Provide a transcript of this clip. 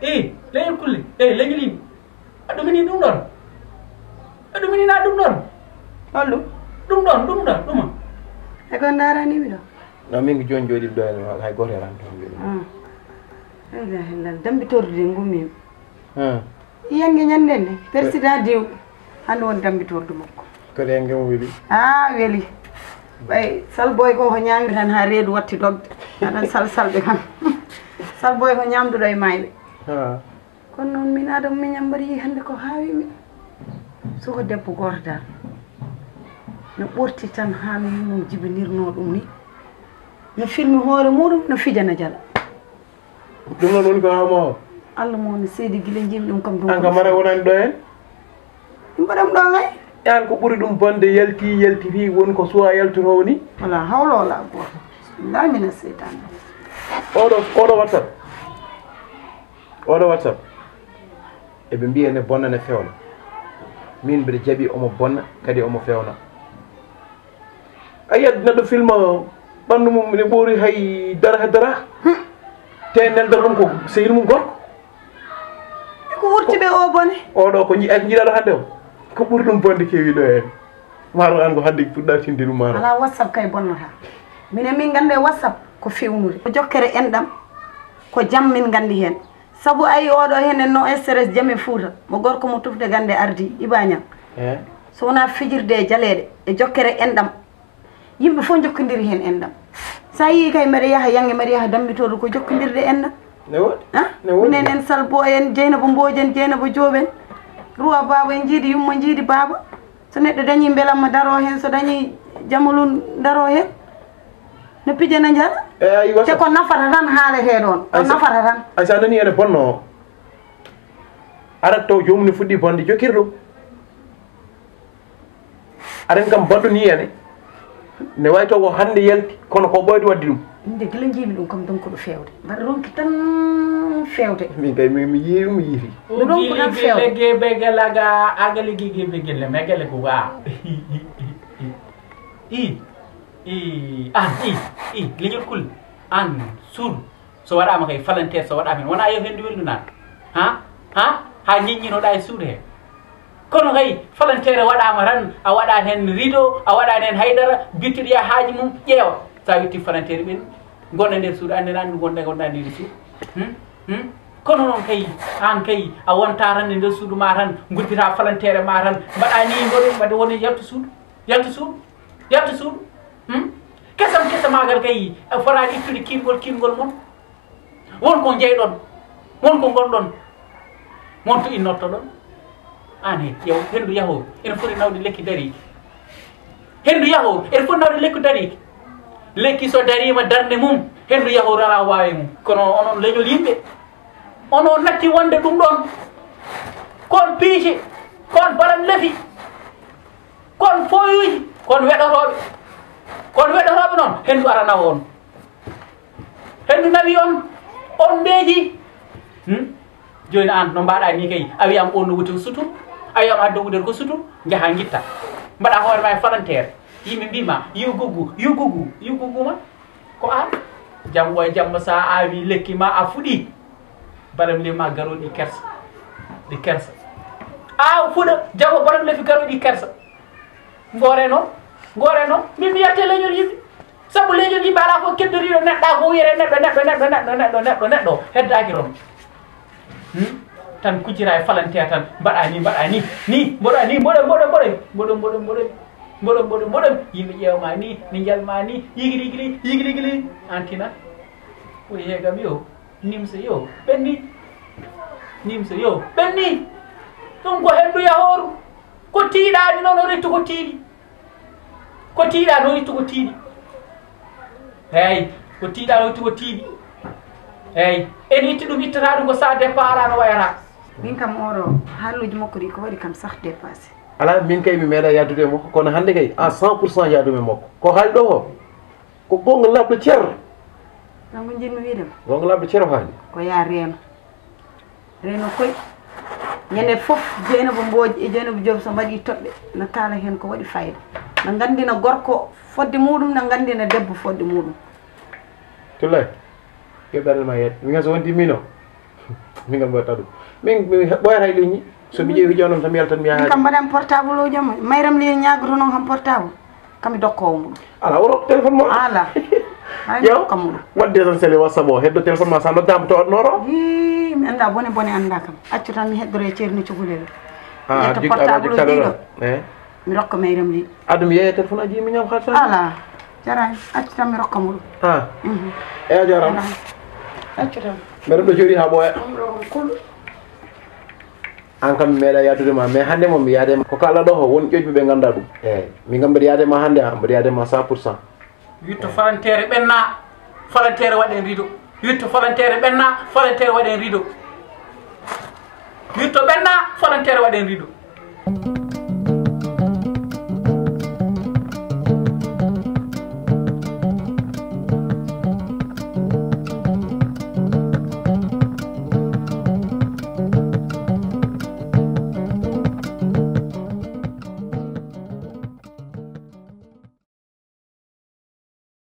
ɗon leñol kulle leñol yimɓe a ɗumini ɗum ɗon a ɗuminina ɗum ɗon holɗum ɗum ɗon ɗuma e ko daranimi ɗo non min ko joni jooɗiɓe ɗo ene hay goto heran toon la ilaha illallah dambitorde gummimi yangue ñanden ne président diw hande woni dambitorde makko kadi yangue mo weeli weeli ɓay salboy ko ñamri tan ha reedu watti dogde aɗan salɓe kam salboy ko ñamduɗo e mayɓe kono noon min adama miñam mbaɗa yi hande ko hawimi soko debbo goto dal no ɓorti tan ha mi yimum jibinirno ɗum ni no filmi hoore muɗum no fijana jala ɗum noon woni ko hawma o Allah mo no seedi guila jimi ɗum kam an kam mara wonani ɗo hen ɗum mbaɗam ɗo ngay an ko ɓuuri ɗum bonde yaltiri woni ko suwa yaltorowo ni wala hawla wala goto lamina seytane oɗo whatsapp eɓe mbiya ene bonna ne fewna min mbiɗa jaaɓi omo bonna kadi omo fewna a yiyat neɗɗo filma ɓanndu mum ne ɓoori hay dara te nelda ɗum ko sehil mum gorko ko wurti ɓe o bone oɗo ko jiiɗaɗo hannde o ko ɓuri ɗum bonde kewi ɗo hen maro an ko hannde puɗɗa tinde ɗum maro ala whatsapp kay bonnata minen min gande whatsapp ko fewnude ko jokkere enɗam ko jaam min gandi hen saabu ayi oɗo hen en no stress jaam e Fouta mo gorko mo tufde gande ardi Ibañang so wona fijirde e jaleɗe e jokkere enɗam yimɓe fof jokkodiri hen enɗam sa yii kay mbeɗa yaaha yange mbeɗa yaaha dambitoɗo ko jokkodirde enɗam ne woɗi minen en Salbo en Dieynaba Mbodj en Dieynaba Diop en Ruwa Baba en jiidi Yumma jiidi Baba so neɗɗo dañi beelamma daro hen so dañi jamalum daro hen no pijana jara te ko nafata tan haalete ɗon ko nafata tan ay sa nani ene bonno o arat taw jomum ne fuɗɗi bonde jokkir ɗum aɗen kam baɗɗu ni ene ne way taw ko hannde yalti kono ko ɓoyde wadde ɗum inde gila jiimi ɗum kam donc ɗo fewde mbaɗa ronki tan fewde min kay mi yiiri ɗo ronko tan fewde gebe gelaga agali gebe gelle me gele ko ga leñol kul an sur so waɗama kay falantere so waɗama hen wona yo hendu welnunade ha ñiññinoɗa e suudu he kono kay falantere waɗama tan a waɗani hen rideau a waɗani hen haydara bittuɗo ya haaji mum ƴeewa sa witti falantere ɓen gonɗa nder suudu andirani gonɗa nder suudu kono noon kay an kay a wonta tan e nder suudu ma tan guddita falantere ma tan mbaɗa ni goɗo mbaɗa woni yaltu suudu kesa magal kay forani ittude kingol mon wonko jeyɗon wonko gonɗon wonto innotto ɗon an he ƴeew hendu yahoru ene foti nawde lekki dariki hendu yahoru ene foti nawde lekki dariki lekki so darima darde mum hendu yahoru ala wawi mum kono onon leñol yimɓe onon natti wonde ɗum ɗon kon piici kon baram lefi kon foyuji kon weɗoroɓe noon hendu ara nawa on hendu nawi on beeji joni an no mbaɗa ni kay a wiyam on no wuti ko sutur a wiyam addo wuɗel ko sutur jaaha guitta mbaɗa hoore ma e falantere yimɓe mbima yu guggu ma ko an jambo e jamma sa awi lekki ma a fuɗi baram le ma garoɗi kersa aw fuɗa jambo baram lefi garoɗi kersa gore noon min mi yette leñol yimɓe saabu leñol yimɓe ala fof keddoriɗo neɗɗa ko wiyete neɗɗo heddaki toon tan kuccira e falantere tan mbaɗa ni mboɗon yimɓe ƴeewma ni jalma ni yigli antina ɓuri heegam yo nimsa yo ɓenni ɗum ko hendu yahoru ko tiiɗani noon o rettu ko tiiɗa no ittu ko tiiɗi eyyi ko tiiɗa no ittu ko tiiɗi eyyi en itti ɗum ittata ɗum ko sa départ no wayata min kam oɗo haalluji makko ɗi ko waɗi kam sah dépassé ala min kay mi meeɗa yaddude e makko kono hannde kay à 100% yaadume makko ko haali ɗo ko gonga labɗo ceerno nanko jinmi wiidema gonga labɗo ceero haali ko ya reeno koye ñande fof Dieynaba Mbodj e Dieynaba Diop so mbaɗi toɓɓe no kaala hen ko waɗi fayida no gandina gorko fodde muɗum no gandina debbo fodde muɗum Tullay ke ɓernde ma yeede min kam so wonti mino min kam watta ɗum min ɓoyata e ligne somi ƴeewi jonom tan mi yaltan mi min yaha kam mbaɗan portable uji mo mayram li ñagoto noon kam portable kami dokkowo muɗum ala woro téléphone mo ala hay Yo. dokka muɗum wadde tan sele whatsapp o heddo téléphone ma sa noddama to ordinoro hi mi anda bone bone anda kam accu tan mi heddoro e ceerni cukalel ƴetta jig portable uji ɗiɗo e mi rokka mayram li adum yeeye téléphone aji mi ñam halis ala jarani accu tan mi rokka muɗum e a jaram accu tan mbeɗa ɗo jooɗi ha ɓooya ɗum kul an kam mi meeɗa yaadudema mais hannde moom mi yaadema ko kalɗa ɗo ko won ƴoƴɓe ɓe ngannduɗa ɗum eyyi min kam mbeɗa yaadema hannde ha mbeɗa yaadema 100%. witto falantere ɓenna falantere waɗen rido witto falantere ɓenna falantere waɗen rido witto ɓenna falantere waɗen rido